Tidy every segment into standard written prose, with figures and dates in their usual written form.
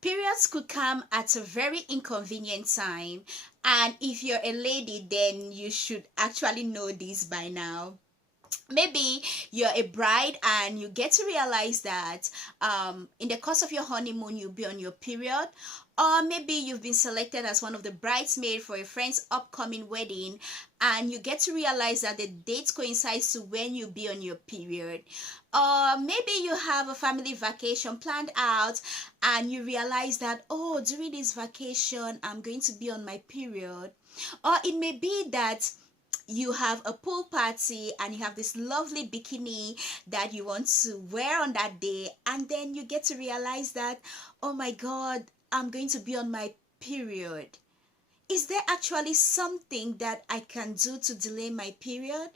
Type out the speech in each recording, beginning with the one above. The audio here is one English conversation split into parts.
Periods could come at a very inconvenient time, and if you're a lady, then you should actually know this by now. Maybe you're a bride and you get to realize that in the course of your honeymoon you'll be on your period, or maybe you've been selected as one of the bridesmaids for a friend's upcoming wedding and you get to realize that the date coincides to when you'll be on your period. Or maybe you have a family vacation planned out and you realize that, oh, during this vacation I'm going to be on my period. Or it may be that you have a pool party and you have this lovely bikini that you want to wear on that day, and then you get to realize that, oh my god, I'm going to be on my period. Is there actually something that I can do to delay my period?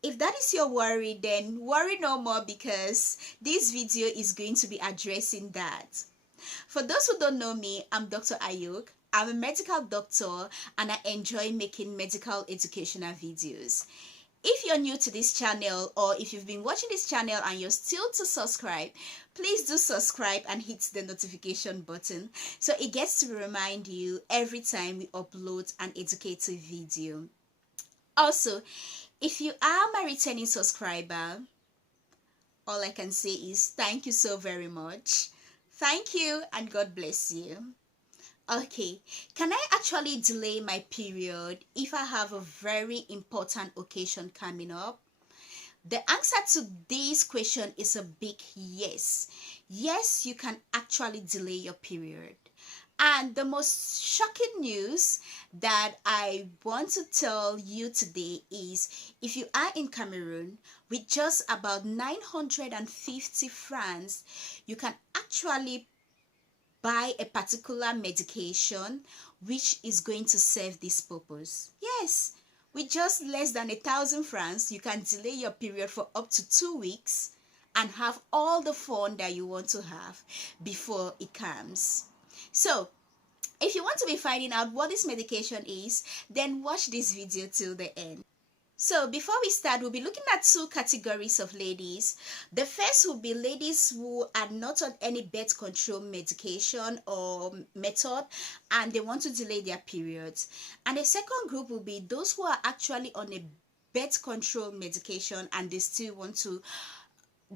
If that is your worry, then worry no more, because this video is going to be addressing that. For those who don't know me, I'm Dr. Ayuk. I'm a medical doctor and I enjoy making medical educational videos. If you're new to this channel, or if you've been watching this channel and you're still to subscribe, please do subscribe and hit the notification button so it gets to remind you every time we upload an educative video. Also, if you are my returning subscriber, all I can say is thank you so very much. Thank you and God bless you. Okay, can I actually delay my period if I have a very important occasion coming up? The answer to this question is a big yes. Yes, you can actually delay your period. And the most shocking news that I want to tell you today is, if you are in Cameroon with just about 950 francs, you can actually buy a particular medication which is going to serve this purpose. Yes, with just less than 1,000 francs, you can delay your period for up to 2 weeks and have all the fun that you want to have before it comes. So, if you want to be finding out what this medication is, then watch this video till the end. So before we start, we'll be looking at two categories of ladies. The first will be ladies who are not on any birth control medication or method and they want to delay their periods. And the second group will be those who are actually on a birth control medication and they still want to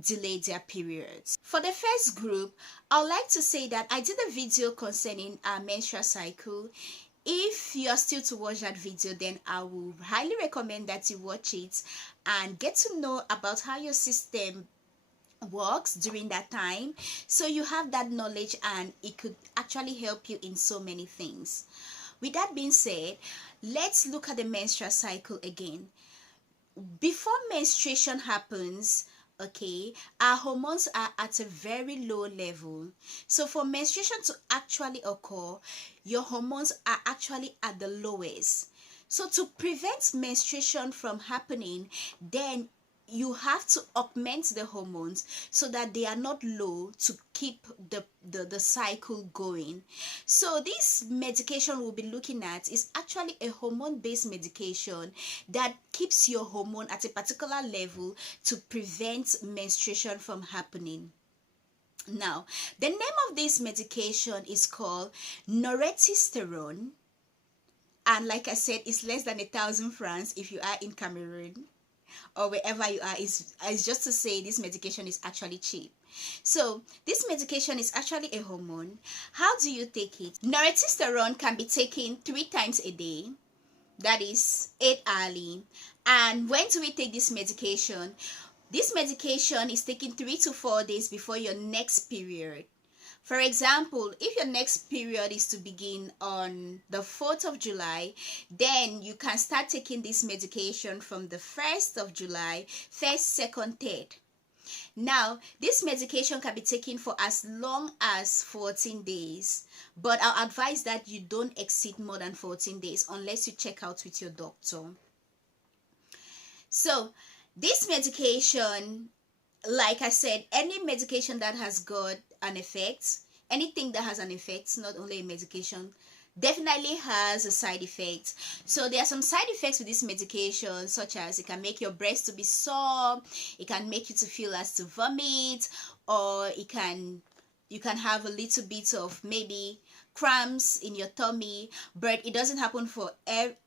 delay their periods. For the first group, I would like to say that I did a video concerning our menstrual cycle. If you are still to watch that video, then I will highly recommend that you watch it and get to know about how your system works during that time, so you have that knowledge and it could actually help you in so many things. With that being said, let's look at the menstrual cycle again. Before menstruation happens, okay, our hormones are at a very low level. So for menstruation to actually occur, your hormones are actually at the lowest. So to prevent menstruation from happening, then you have to augment the hormones so that they are not low, to keep the cycle going. So this medication we'll be looking at is actually a hormone-based medication that keeps your hormone at a particular level to prevent menstruation from happening. Now, the name of this medication is called norethisterne, and like I said, it's less than 1,000 francs if you are in Cameroon or wherever you are. Is just to say this medication is actually cheap. So this medication is actually a hormone. How do you take it? Norethisterne can be taken 3 times a day, that is 8 hourly. And when do we take this medication? This medication is taken 3 to 4 days before your next period. For example, if your next period is to begin on the 4th of July, then you can start taking this medication from the 1st of July, 1st, 2nd, 3rd. Now, this medication can be taken for as long as 14 days, but I'll advise that you don't exceed more than 14 days unless you check out with your doctor. So, this medication, like I said, any medication that has got an effect, anything that has an effect, not only a medication, definitely has a side effect. So there are some side effects with this medication, such as it can make your breast to be sore, it can make you to feel as to vomit, or it can you can have a little bit of maybe cramps in your tummy, but it doesn't happen for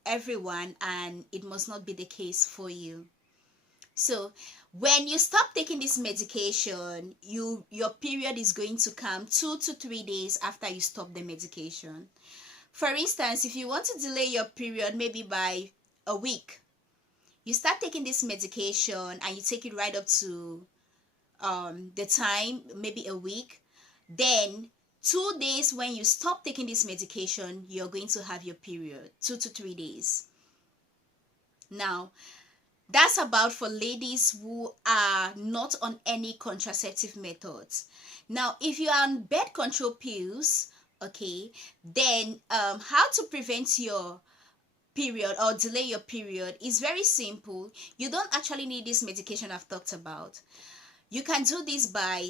everyone, and it must not be the case for you. So when you stop taking this medication, your period is going to come 2 to 3 days after you stop the medication. For instance, if you want to delay your period maybe by a week, you start taking this medication and you take it right up to the time, maybe a week. Then 2 days when you stop taking this medication, you're going to have your period, 2 to 3 days. Now, that's about for ladies who are not on any contraceptive methods. Now, if you are on birth control pills, okay, then how to prevent your period or delay your period is very simple. You don't actually need this medication I've talked about. You can do this by,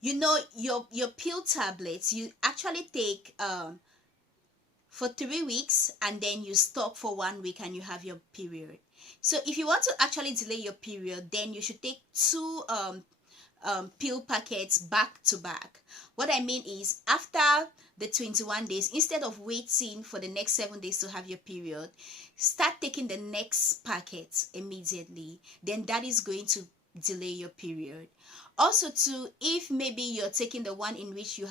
your pill tablets. You actually take for 3 weeks, and then you stop for 1 week and you have your period. So if you want to actually delay your period, then you should take two pill packets back to back. What I mean is, after the 21 days, instead of waiting for the next 7 days to have your period, start taking the next packet immediately. Then that is going to delay your period. Also too, if maybe you're taking the one in which you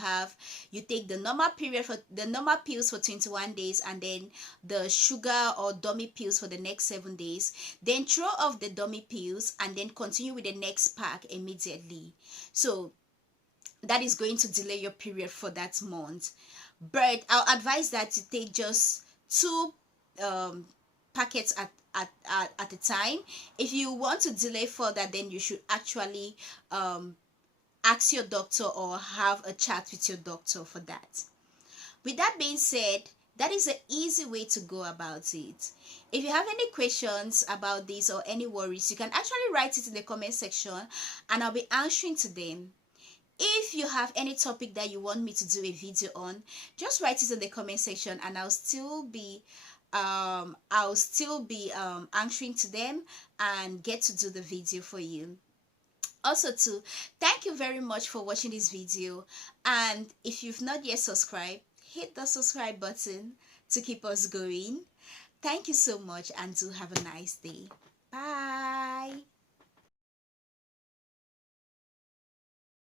take the normal period for the normal pills for 21 days, and then the sugar or dummy pills for the next 7 days, then throw off the dummy pills and then continue with the next pack immediately. So that is going to delay your period for that month. But I'll advise that you take just two packets at a time. If you want to delay further, then you should actually ask your doctor or have a chat with your doctor for that. With that being said, that is an easy way to go about it. If you have any questions about this or any worries, you can actually write it in the comment section and I'll be answering to them. If you have any topic that you want me to do a video on, just write it in the comment section and I'll still be answering to them and get to do the video for you. Also too, thank you very much for watching this video, and if you've not yet subscribed, hit the subscribe button to keep us going. Thank you so much and do have a nice day. Bye.